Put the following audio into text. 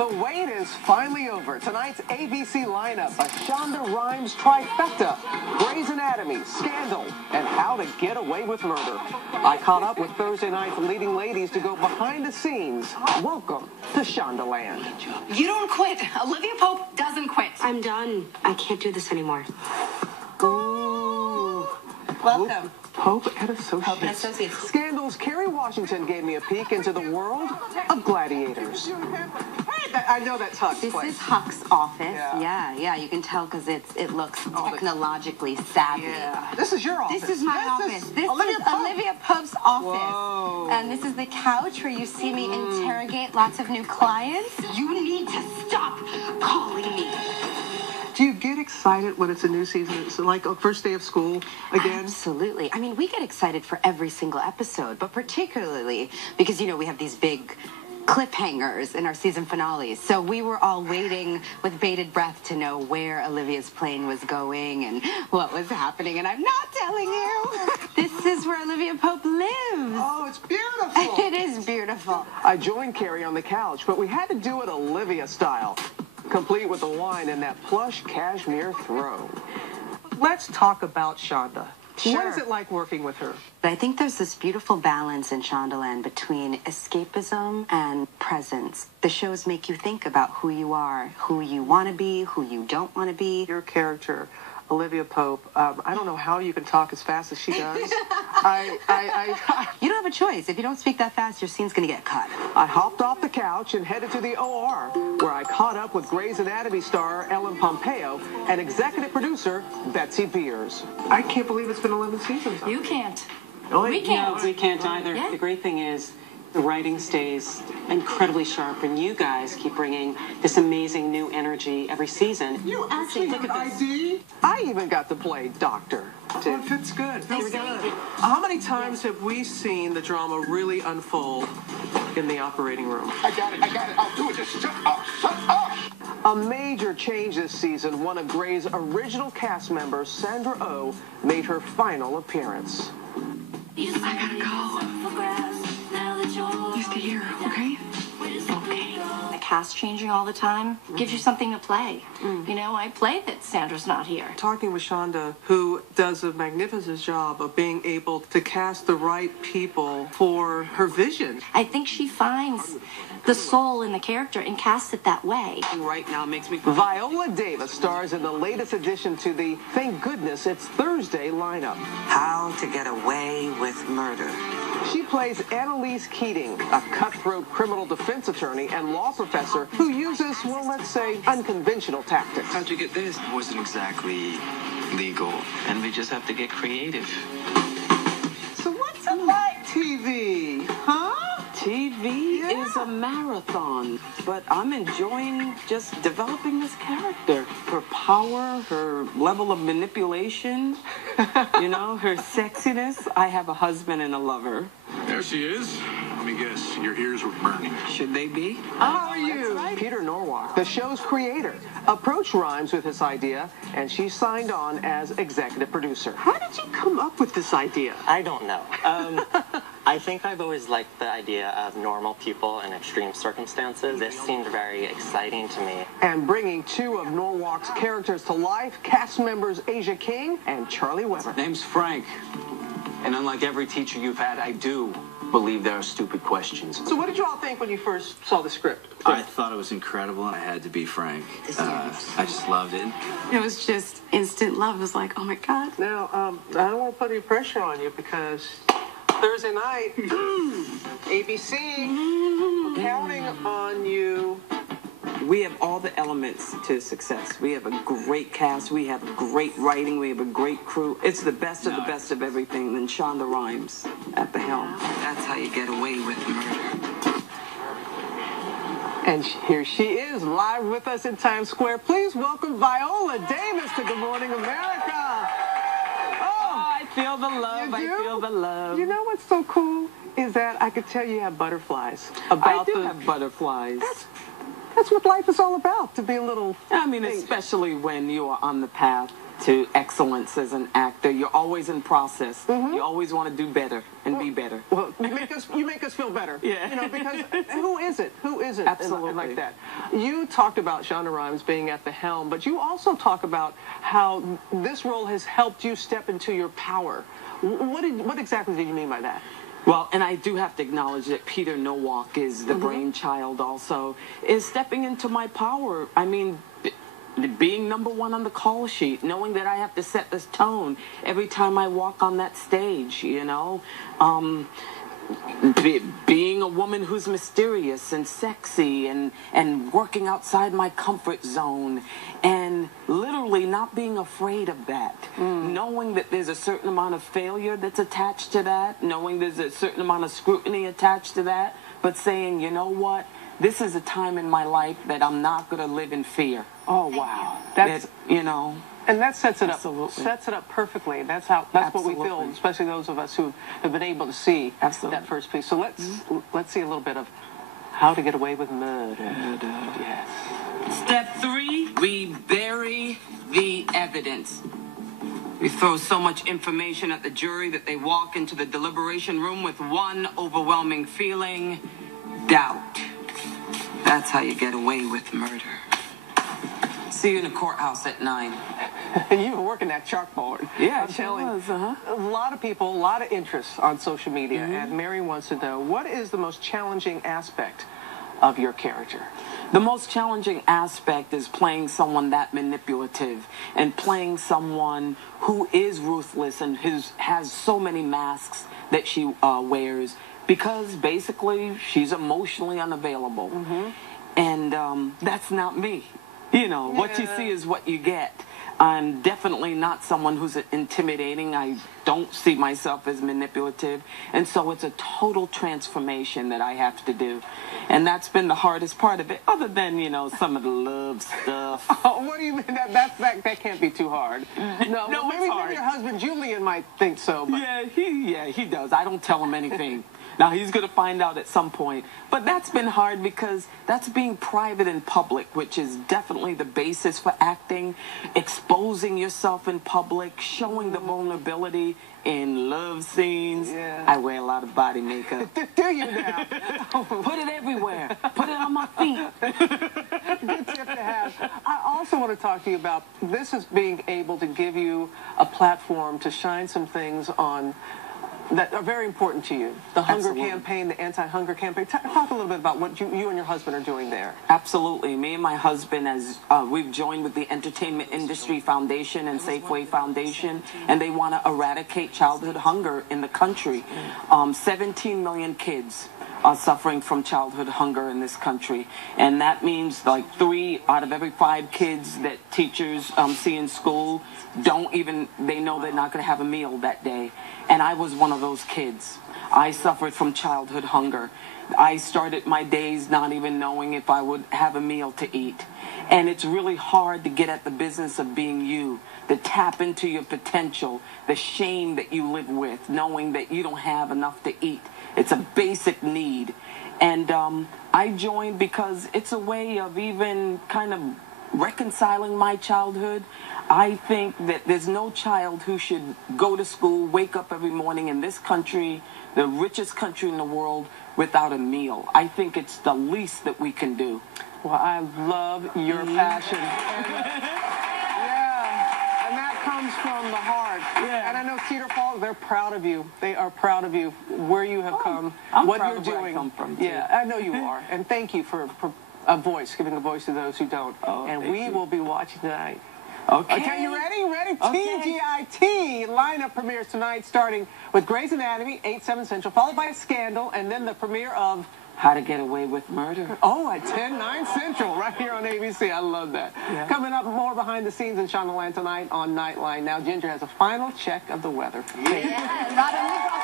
The wait is finally over. Tonight's ABC lineup, a Shonda Rhimes trifecta, Grey's Anatomy, Scandal, and How to Get Away with Murder. I caught up with Thursday night's leading ladies to go behind the scenes. Welcome to Shondaland. You don't quit. Olivia Pope doesn't quit. I'm done. I can't do this anymore. Ooh. Welcome. Pope and Associates. Pope and Associates. Scandal's Kerry Washington gave me a peek into the world of gladiators. Hey, I know that's Huck's This place. is Huck's office. Yeah. Yeah. You can tell because it looks technologically savvy. Yeah. This is your office. This is my office. This Olivia is Pope. Olivia Pope's office. Whoa. And this is the couch where you see me interrogate lots of new clients. You need to stop calling me. Do you get excited when it's a new season? It's like a first day of school again? Absolutely. I mean, we get excited for every single episode, but particularly because, we have these big cliffhangers in our season finales. So we were all waiting with bated breath to know where Olivia's plane was going and what was happening. And I'm not telling you. This is where Olivia Pope lives. Oh, it's beautiful. It is beautiful. I joined Kerry on the couch, but we had to do it Olivia style, complete with the wine and that plush cashmere throw. Let's talk about Shonda. Sure. What is it like working with her? I think there's this beautiful balance in Shondaland between escapism and presence. The shows make you think about who you are, who you want to be, who you don't want to be. Your character, Olivia Pope, I don't know how you can talk as fast as she does. You don't have a choice. If you don't speak that fast, your scene's going to get cut. I hopped off the couch and headed to the OR, where I caught up with Grey's Anatomy star Ellen Pompeo and executive producer Betsy Beers. I can't believe it's been 11 seasons. You can't. Really? We can't. No, we can't either. Yeah. The great thing is the writing stays incredibly sharp, and you guys keep bringing this amazing new energy every season. You actually Look have at an this. ID? I even got to play doctor. Oh, it fits good. Feels good. How many times have we seen the drama really unfold in the operating room? I got it. I'll do it. Just shut up. Shut up. A major change this season. One of Grey's original cast members, Sandra Oh, made her final appearance. I gotta go. You stay here, okay? Okay. The cast changing all the time gives you something to play. I play that Sandra's not here. Talking with Shonda, who does a magnificent job of being able to cast the right people for her vision. I think she finds the soul in the character and casts it that way. Right now makes me... Viola Davis stars in the latest addition to the Thank Goodness It's Thursday lineup. How to Get Away with Murder. She plays Annalise Keating, a cutthroat criminal defense attorney and law professor who uses, well, let's say, unconventional tactics. How'd you get this? It wasn't exactly legal, and we just have to get creative. So what's it like, TV? Huh? TV is a marathon, but I'm enjoying just developing this character. Her power, her level of manipulation, her sexiness. I have a husband and a lover. There she is. Let me guess. Your ears were burning. Should they be? How are you? Peter Norwalk, the show's creator, approached Rhimes with this idea, and she signed on as executive producer. How did you come up with this idea? I don't know. I think I've always liked the idea of normal people in extreme circumstances. This seemed very exciting to me. And bringing two of Norwalk's characters to life, cast members Asia King and Charlie Weber. Name's Frank, and unlike every teacher you've had, I do believe there are stupid questions. So what did you all think when you first saw the script? I thought it was incredible. I had to be frank. I just loved it. It was just instant love. It was like, oh my God. Now, I don't want to put any pressure on you because Thursday night, ABC, counting on you. We have all the elements to success. We have a great cast. We have great writing. We have a great crew. It's the best of the best of everything. And Shonda Rhimes at the helm. That's how you get away with murder. And here she is, live with us in Times Square. Please welcome Viola Davis to Good Morning America. I feel the love. You do? I feel the love. You know what's so cool is that I could tell you have butterflies. I do have butterflies. That's what life is all about, to be a little... I mean, especially when you are on the path to excellence as an actor. You're always in process. You always want to do better and be better. Well, you make us feel better. Yeah. You know, because who is it? Who is it? Absolutely. Like that. You talked about Shonda Rhimes being at the helm, but you also talk about how this role has helped you step into your power. What exactly did you mean by that? Well, and I do have to acknowledge that Peter Nowalk is the brainchild also, is stepping into my power. I mean, being #1 on the call sheet, knowing that I have to set this tone every time I walk on that stage, you know. Being a woman who's mysterious and sexy and working outside my comfort zone and literally not being afraid of that. Knowing that there's a certain amount of failure that's attached to that, knowing there's a certain amount of scrutiny attached to that, but saying, you know what, this is a time in my life that I'm not going to live in fear. Oh, wow. That's, you know. And that sets it up. Absolutely. Sets it up perfectly. That's what we feel, especially those of us who have been able to see that first piece. So let's see a little bit of How to Get Away with Murder. Yes. Step 3, we bury the evidence. We throw so much information at the jury that they walk into the deliberation room with one overwhelming feeling: doubt. That's how you get away with murder. See you in the courthouse at 9. You were working that chalkboard. Yeah, I'm telling you. was, A lot of people, a lot of interest on social media, and Mary wants to know, what is the most challenging aspect of your character? The most challenging aspect is playing someone that manipulative and playing someone who is ruthless and has so many masks that she wears because basically she's emotionally unavailable. And that's not me. You know, what you see is what you get. I'm definitely not someone who's intimidating. I don't see myself as manipulative. And so it's a total transformation that I have to do. And that's been the hardest part of it, other than, you know, some of the love stuff. Oh, what do you mean? That can't be too hard. No, maybe hard. Your husband, Julian, might think so. But. Yeah, he does. I don't tell him anything. Now, he's going to find out at some point. But that's been hard because that's being private in public, which is definitely the basis for acting. Exposing yourself in public, showing the vulnerability in love scenes. Yeah. I wear a lot of body makeup. Do you now? Put it everywhere. Put it on my feet. Good tip to have. I also want to talk to you about this is being able to give you a platform to shine some things on that are very important to you. The hunger campaign, the anti-hunger campaign. Talk a little bit about what you and your husband are doing there. Absolutely. Me and my husband, we've joined with the Entertainment Industry Foundation and Safeway Foundation, and they want to eradicate childhood hunger in the country. 17 million kids are suffering from childhood hunger in this country, and that means like 3 out of every 5 kids that teachers see in school they know they're not going to have a meal that day. And I was one of those kids. I suffered from childhood hunger. I started my days not even knowing if I would have a meal to eat. And it's really hard to get at the business of being you, to tap into your potential, the shame that you live with, knowing that you don't have enough to eat. It's a basic need. And I joined because it's a way of even kind of reconciling my childhood. I think that there's no child who should go to school, wake up every morning in this country, the richest country in the world, without a meal. I think it's the least that we can do. Well, I love your passion. And that comes from the heart. And I know Cedar Falls, they're proud of you. They are proud of you, where you have come, what you're doing. Where I come from, too. Yeah, I know you are. And thank you for a voice, giving a voice to those who don't. And we will be watching tonight. Okay, you ready? You ready? Okay. TGIT lineup premieres tonight, starting with Grey's Anatomy, 8/7 Central, followed by Scandal, and then the premiere of How to Get Away with Murder. Oh, at 10/9 Central, right here on ABC. I love that. Yeah. Coming up, more behind the scenes in Shondaland tonight on Nightline. Now, Ginger has a final check of the weather. Yeah, Robin,